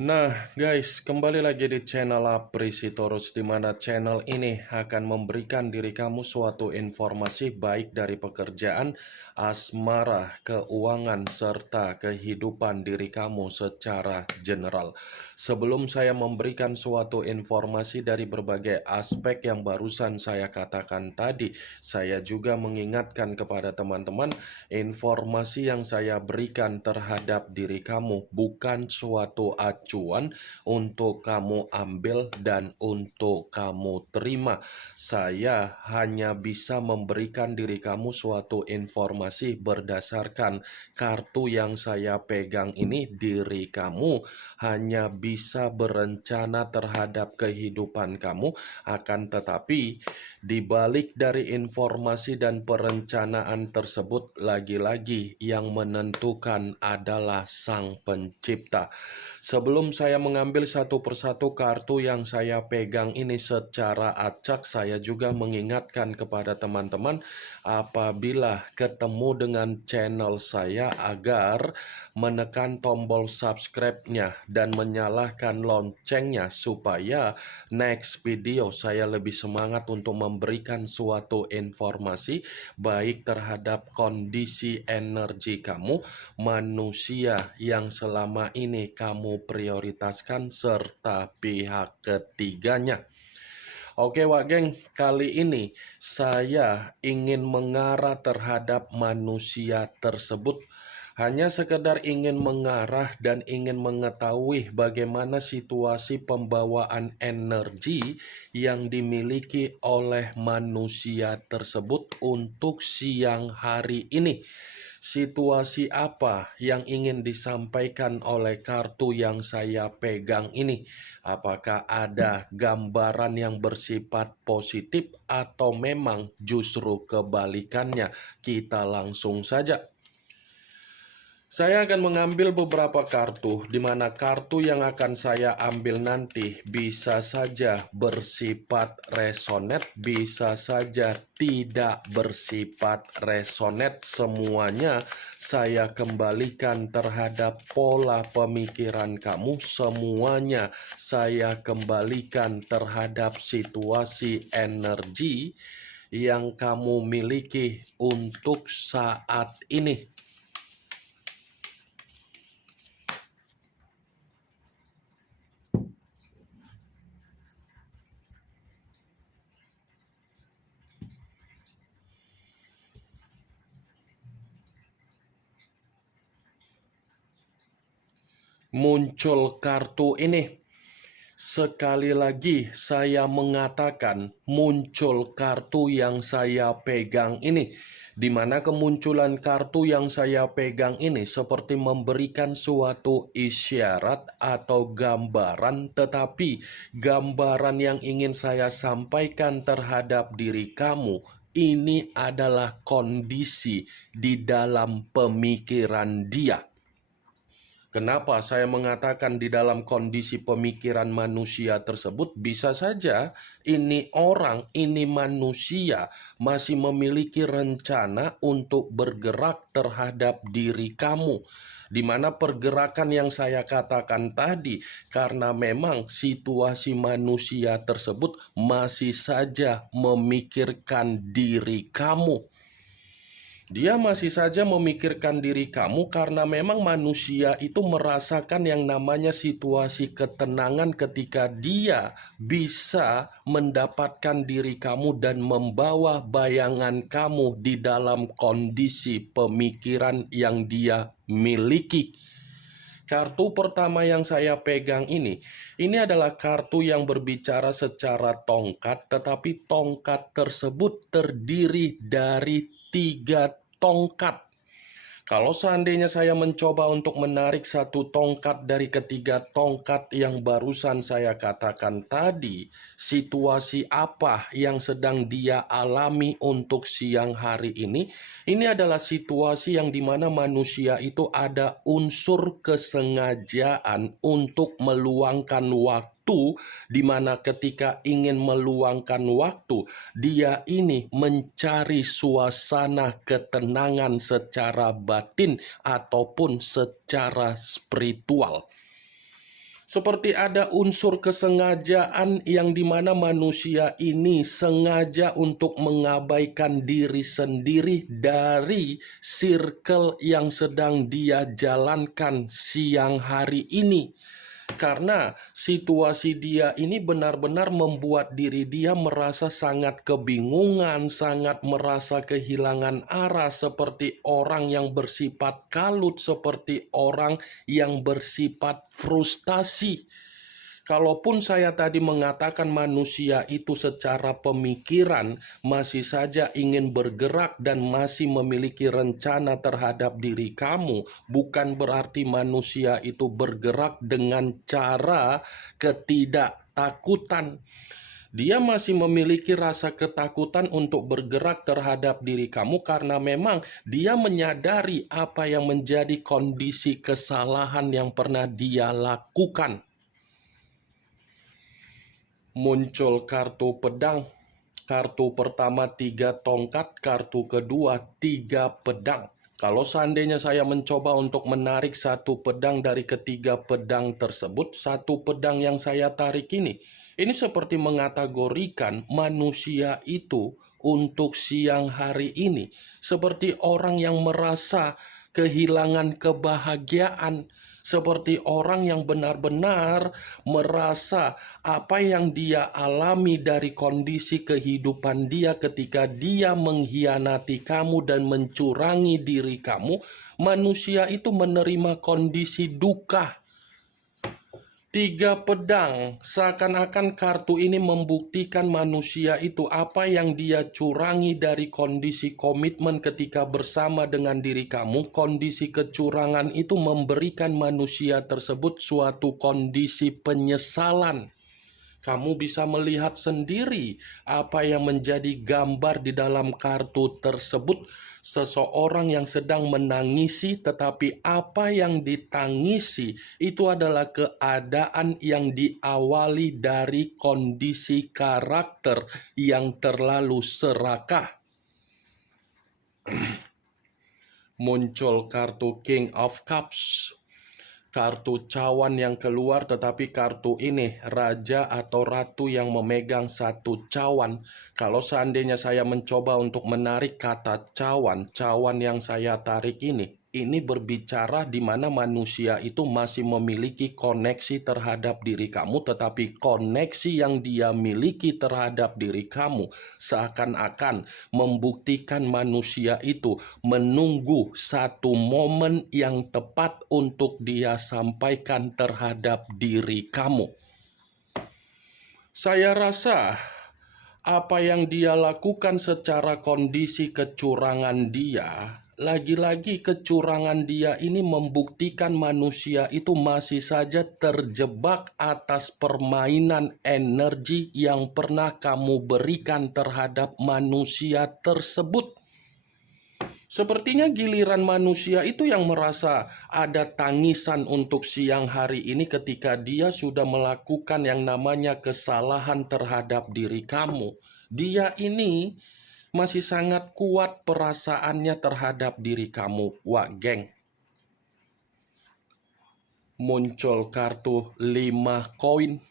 Nah, guys, kembali lagi di channel Aprisitorus, di mana channel ini akan memberikan diri kamu suatu informasi baik dari pekerjaan, asmara, keuangan, serta kehidupan diri kamu secara general. Sebelum saya memberikan suatu informasi dari berbagai aspek yang barusan saya katakan tadi, saya juga mengingatkan kepada teman-teman, informasi yang saya berikan terhadap diri kamu bukan suatu acuan untuk kamu ambil dan untuk kamu terima. Saya hanya bisa memberikan diri kamu suatu informasi berdasarkan kartu yang saya pegang ini. Diri kamu hanya bisa berencana terhadap kehidupan kamu, akan tetapi di balik dari informasi dan perencanaan tersebut, lagi-lagi yang menentukan adalah Sang Pencipta. Sebelum saya mengambil satu persatu kartu yang saya pegang ini secara acak, saya juga mengingatkan kepada teman-teman apabila ketemu dengan channel saya agar menekan tombol subscribe-nya dan menyalakan loncengnya supaya next video saya lebih semangat untuk memberikan suatu informasi baik terhadap kondisi energi kamu, manusia yang selama ini kamu prioritaskan, serta pihak ketiganya. Oke Wak Geng, kali ini saya ingin mengarah terhadap manusia tersebut. Hanya sekedar ingin mengarah dan ingin mengetahui bagaimana situasi pembawaan energi yang dimiliki oleh manusia tersebut untuk siang hari ini. Situasi apa yang ingin disampaikan oleh kartu yang saya pegang ini? Apakah ada gambaran yang bersifat positif atau memang justru kebalikannya? Kita langsung saja. Saya akan mengambil beberapa kartu, di mana kartu yang akan saya ambil nanti bisa saja bersifat resonet, bisa saja tidak bersifat resonet. Semuanya saya kembalikan terhadap pola pemikiran kamu, semuanya saya kembalikan terhadap situasi energi yang kamu miliki untuk saat ini. Muncul kartu ini. Sekali lagi saya mengatakan muncul kartu yang saya pegang ini, di mana kemunculan kartu yang saya pegang ini seperti memberikan suatu isyarat atau gambaran, tetapi gambaran yang ingin saya sampaikan terhadap diri kamu ini adalah kondisi di dalam pemikiran dia. Kenapa saya mengatakan di dalam kondisi pemikiran manusia tersebut? Bisa saja ini orang, ini manusia masih memiliki rencana untuk bergerak terhadap diri kamu. Di mana pergerakan yang saya katakan tadi, karena memang situasi manusia tersebut masih saja memikirkan diri kamu. Dia masih saja memikirkan diri kamu karena memang manusia itu merasakan yang namanya situasi ketenangan ketika dia bisa mendapatkan diri kamu dan membawa bayangan kamu di dalam kondisi pemikiran yang dia miliki. Kartu pertama yang saya pegang ini adalah kartu yang berbicara secara tongkat, tetapi tongkat tersebut terdiri dari 3 tongkat. Kalau seandainya saya mencoba untuk menarik satu tongkat dari ketiga tongkat yang barusan saya katakan tadi, situasi apa yang sedang dia alami untuk siang hari ini? Ini adalah situasi yang dimana manusia itu ada unsur kesengajaan untuk meluangkan waktu, di mana ketika ingin meluangkan waktu, dia ini mencari suasana ketenangan secara batin ataupun secara spiritual. Seperti ada unsur kesengajaan yang dimana manusia ini sengaja untuk mengabaikan diri sendiri dari circle yang sedang dia jalankan siang hari ini. Karena situasi dia ini benar-benar membuat diri dia merasa sangat kebingungan, sangat merasa kehilangan arah, seperti orang yang bersifat kalut, seperti orang yang bersifat frustasi. Kalaupun saya tadi mengatakan manusia itu secara pemikiran masih saja ingin bergerak dan masih memiliki rencana terhadap diri kamu, bukan berarti manusia itu bergerak dengan cara ketidaktakutan. Dia masih memiliki rasa ketakutan untuk bergerak terhadap diri kamu karena memang dia menyadari apa yang menjadi kondisi kesalahan yang pernah dia lakukan. Muncul kartu pedang. Kartu pertama 3 tongkat, kartu kedua 3 pedang. Kalau seandainya saya mencoba untuk menarik satu pedang dari ketiga pedang tersebut, satu pedang yang saya tarik ini seperti mengategorikan manusia itu untuk siang hari ini seperti orang yang merasa kehilangan kebahagiaan, seperti orang yang benar-benar merasa apa yang dia alami dari kondisi kehidupan dia ketika dia mengkhianati kamu dan mencurangi diri kamu. Manusia itu menerima kondisi duka. 3 pedang, seakan-akan kartu ini membuktikan manusia itu apa yang dia curangi dari kondisi komitmen ketika bersama dengan diri kamu. Kondisi kecurangan itu memberikan manusia tersebut suatu kondisi penyesalan. Kamu bisa melihat sendiri apa yang menjadi gambar di dalam kartu tersebut. Seseorang yang sedang menangisi, tetapi apa yang ditangisi itu adalah keadaan yang diawali dari kondisi karakter yang terlalu serakah. Muncul kartu King of Cups. Kartu cawan yang keluar, tetapi kartu ini raja atau ratu yang memegang satu cawan. Kalau seandainya saya mencoba untuk menarik kata cawan, cawan yang saya tarik ini berbicara di mana manusia itu masih memiliki koneksi terhadap diri kamu, tetapi koneksi yang dia miliki terhadap diri kamu seakan-akan membuktikan manusia itu menunggu satu momen yang tepat untuk dia sampaikan terhadap diri kamu. Saya rasa apa yang dia lakukan secara kondisi kecurangan dia, lagi-lagi kecurangan dia ini membuktikan manusia itu masih saja terjebak atas permainan energi yang pernah kamu berikan terhadap manusia tersebut. Sepertinya giliran manusia itu yang merasa ada tangisan untuk siang hari ini ketika dia sudah melakukan yang namanya kesalahan terhadap diri kamu. Dia ini masih sangat kuat perasaannya terhadap diri kamu. Wah, geng. Muncul kartu 5 koin,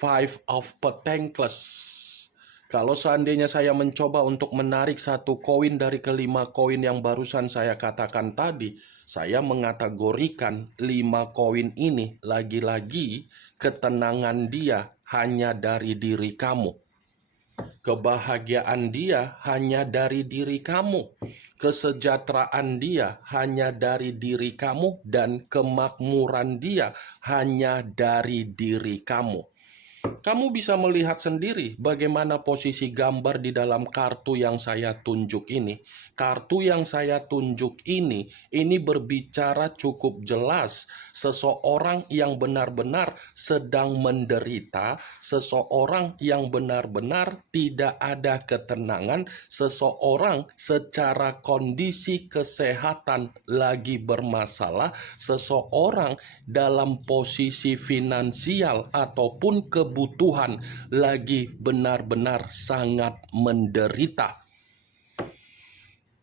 5 of Pentacles. Kalau seandainya saya mencoba untuk menarik satu koin dari kelima koin yang barusan saya katakan tadi, saya mengategorikan 5 koin ini lagi-lagi ketenangan dia hanya dari diri kamu. Kebahagiaan dia hanya dari diri kamu. Kesejahteraan dia hanya dari diri kamu, dan kemakmuran dia hanya dari diri kamu. Kamu bisa melihat sendiri bagaimana posisi gambar di dalam kartu yang saya tunjuk ini. Kartu yang saya tunjuk ini berbicara cukup jelas. Seseorang yang benar-benar sedang menderita, seseorang yang benar-benar tidak ada ketenangan, seseorang secara kondisi kesehatan lagi bermasalah, seseorang dalam posisi finansial ataupun kebutuhan lagi benar-benar sangat menderita.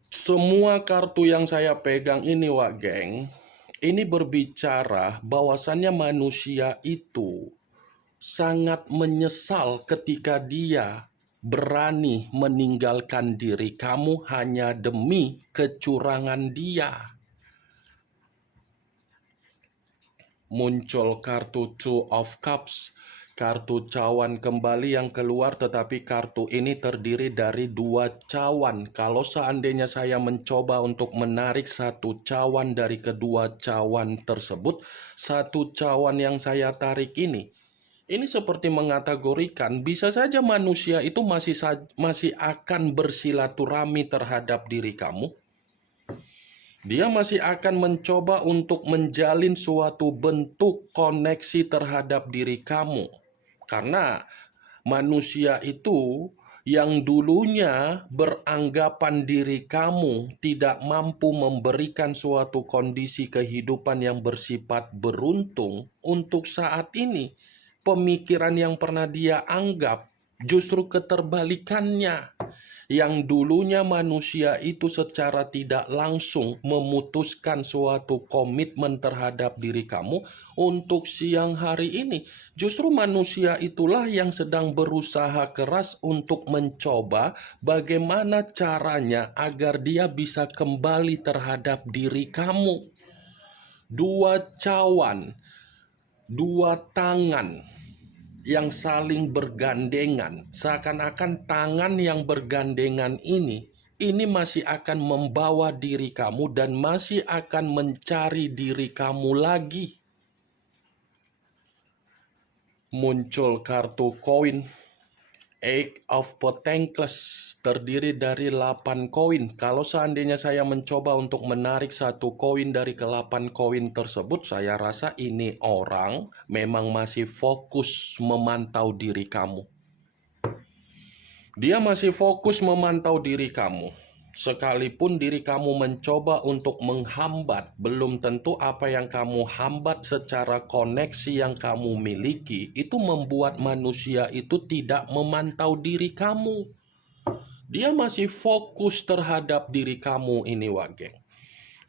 Semua kartu yang saya pegang ini, wak geng, Ini berbicara bahwasannya manusia itu sangat menyesal ketika dia berani meninggalkan diri kamu hanya demi kecurangan dia. Muncul kartu Two of Cups, kartu cawan kembali yang keluar, tetapi kartu ini terdiri dari dua cawan. Kalau seandainya saya mencoba untuk menarik satu cawan dari kedua cawan tersebut, satu cawan yang saya tarik ini seperti mengategorikan bisa saja manusia itu masih akan bersilaturahmi terhadap diri kamu. Dia masih akan mencoba untuk menjalin suatu bentuk koneksi terhadap diri kamu. Karena manusia itu yang dulunya beranggapan diri kamu tidak mampu memberikan suatu kondisi kehidupan yang bersifat beruntung, untuk saat ini pemikiran yang pernah dia anggap justru keterbalikannya. Yang dulunya manusia itu secara tidak langsung memutuskan suatu komitmen terhadap diri kamu, untuk siang hari ini justru manusia itulah yang sedang berusaha keras untuk mencoba bagaimana caranya agar dia bisa kembali terhadap diri kamu. Dua cawan, dua tangan yang saling bergandengan, seakan-akan tangan yang bergandengan ini masih akan membawa diri kamu dan masih akan mencari diri kamu lagi. Muncul kartu koin, Eight of Pentacles, terdiri dari 8 koin. Kalau seandainya saya mencoba untuk menarik satu koin dari ke-8 koin tersebut, saya rasa ini orang memang masih fokus memantau diri kamu. Dia masih fokus memantau diri kamu. Sekalipun diri kamu mencoba untuk menghambat, belum tentu apa yang kamu hambat secara koneksi yang kamu miliki itu membuat manusia itu tidak memantau diri kamu. Dia masih fokus terhadap diri kamu ini, Wageng.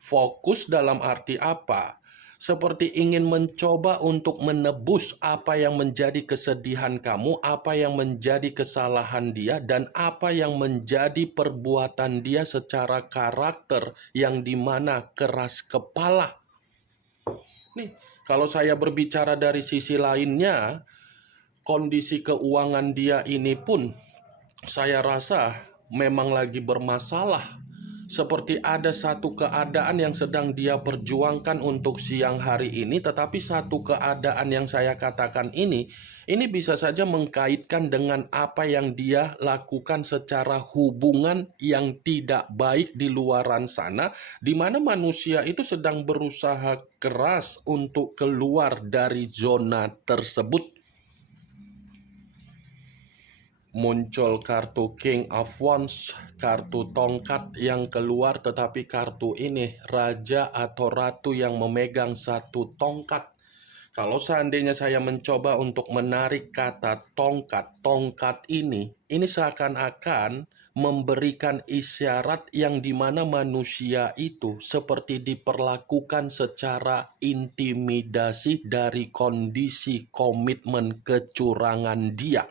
Fokus dalam arti apa? Seperti ingin mencoba untuk menebus apa yang menjadi kesedihan kamu, apa yang menjadi kesalahan dia, dan apa yang menjadi perbuatan dia secara karakter yang dimana keras kepala. Nih, kalau saya berbicara dari sisi lainnya, kondisi keuangan dia ini pun saya rasa memang lagi bermasalah. Seperti ada satu keadaan yang sedang dia perjuangkan untuk siang hari ini, tetapi satu keadaan yang saya katakan ini bisa saja mengkaitkan dengan apa yang dia lakukan secara hubungan yang tidak baik di luaran sana, di mana manusia itu sedang berusaha keras untuk keluar dari zona tersebut. Muncul kartu King of Wands, kartu tongkat yang keluar, tetapi kartu ini raja atau ratu yang memegang satu tongkat. Kalau seandainya saya mencoba untuk menarik kata tongkat ini seakan-akan memberikan isyarat yang dimana manusia itu seperti diperlakukan secara intimidasi dari kondisi komitmen kecurangan dia.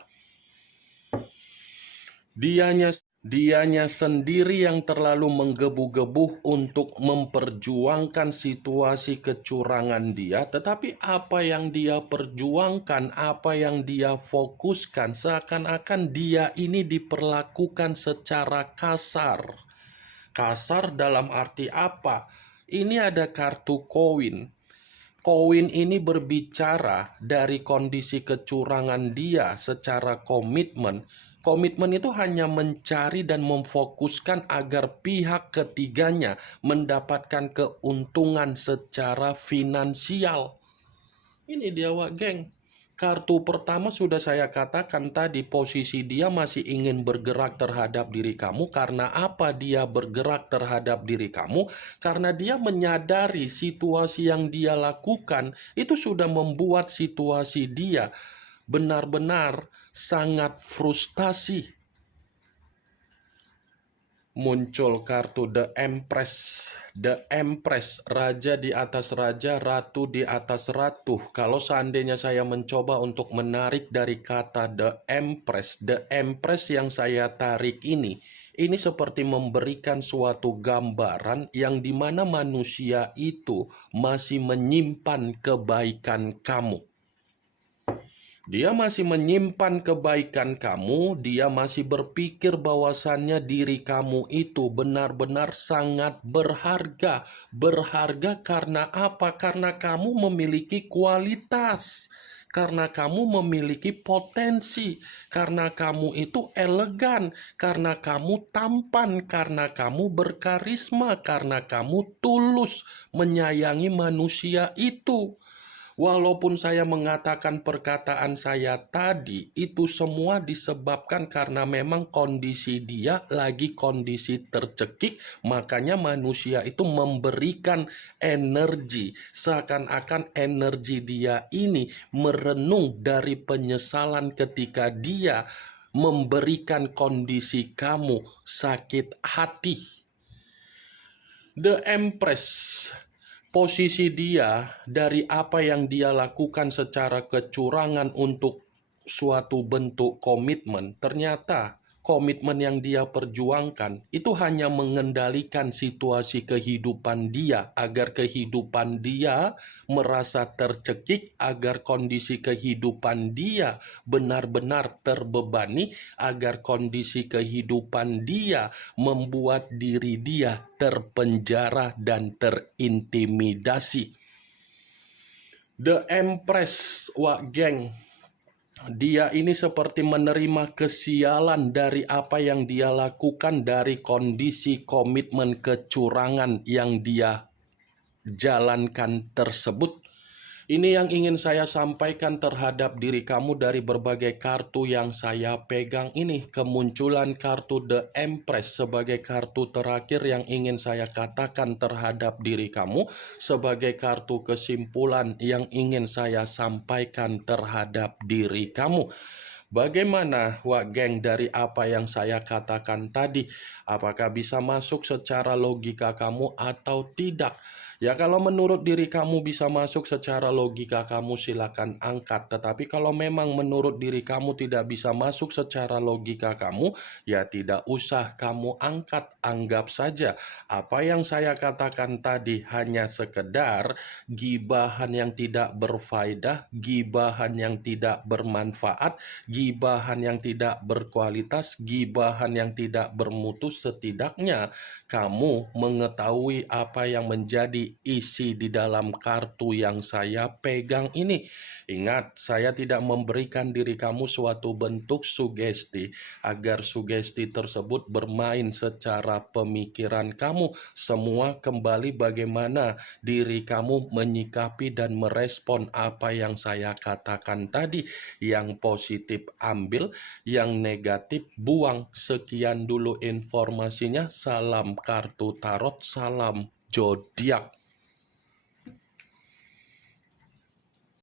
Dianya sendiri yang terlalu menggebu-gebu untuk memperjuangkan situasi kecurangan dia, tetapi apa yang dia perjuangkan, apa yang dia fokuskan, seakan-akan dia ini diperlakukan secara kasar. Kasar dalam arti apa? Ini ada kartu koin. Koin ini berbicara dari kondisi kecurangan dia secara komitmen. Komitmen itu hanya mencari dan memfokuskan agar pihak ketiganya mendapatkan keuntungan secara finansial. Ini dia, Wak Geng. Kartu pertama sudah saya katakan tadi, posisi dia masih ingin bergerak terhadap diri kamu. Karena apa dia bergerak terhadap diri kamu? Karena dia menyadari situasi yang dia lakukan itu sudah membuat situasi dia benar-benar sangat frustasi. muncul kartu The Empress. The Empress, raja di atas raja, ratu di atas ratu. Kalau seandainya saya mencoba untuk menarik dari kata The Empress yang saya tarik ini seperti memberikan suatu gambaran yang dimana manusia itu masih menyimpan kebaikan kamu. Dia masih menyimpan kebaikan kamu, dia masih berpikir bahwasannya diri kamu itu benar-benar sangat berharga. Berharga karena apa? Karena kamu memiliki kualitas. Karena kamu memiliki potensi, karena kamu itu elegan, karena kamu tampan, karena kamu berkarisma, karena kamu tulus menyayangi manusia itu. Walaupun saya mengatakan perkataan saya tadi, itu semua disebabkan karena memang kondisi dia lagi kondisi tercekik, makanya manusia itu memberikan energi. Seakan-akan energi dia ini merenung dari penyesalan ketika dia memberikan kondisi kamu sakit hati. The Empress, posisi dia dari apa yang dia lakukan secara kecurangan untuk suatu bentuk komitmen, ternyata komitmen yang dia perjuangkan itu hanya mengendalikan situasi kehidupan dia agar kehidupan dia merasa tercekik, agar kondisi kehidupan dia benar-benar terbebani, agar kondisi kehidupan dia membuat diri dia terpenjara dan terintimidasi. The Empress, wak geng, dia ini seperti menerima kesialan dari apa yang dia lakukan, dari kondisi komitmen kecurangan yang dia jalankan tersebut. Ini yang ingin saya sampaikan terhadap diri kamu dari berbagai kartu yang saya pegang ini. Kemunculan kartu The Empress sebagai kartu terakhir yang ingin saya katakan terhadap diri kamu, sebagai kartu kesimpulan yang ingin saya sampaikan terhadap diri kamu. Bagaimana, wak geng, dari apa yang saya katakan tadi? Apakah bisa masuk secara logika kamu atau tidak? Ya, kalau menurut diri kamu bisa masuk secara logika kamu, silakan angkat. Tetapi kalau memang menurut diri kamu tidak bisa masuk secara logika kamu, ya tidak usah kamu angkat. Anggap saja apa yang saya katakan tadi hanya sekedar gibahan yang tidak berfaedah, gibahan yang tidak bermanfaat, gibahan yang tidak berkualitas, gibahan yang tidak bermutu. Setidaknya kamu mengetahui apa yang menjadi isi di dalam kartu yang saya pegang ini. Ingat, saya tidak memberikan diri kamu suatu bentuk sugesti agar sugesti tersebut bermain secara pemikiran kamu. Semua kembali bagaimana diri kamu menyikapi dan merespon apa yang saya katakan tadi. Yang positif ambil, yang negatif buang. Sekian dulu informasinya. Salam kartu tarot, salam zodiak.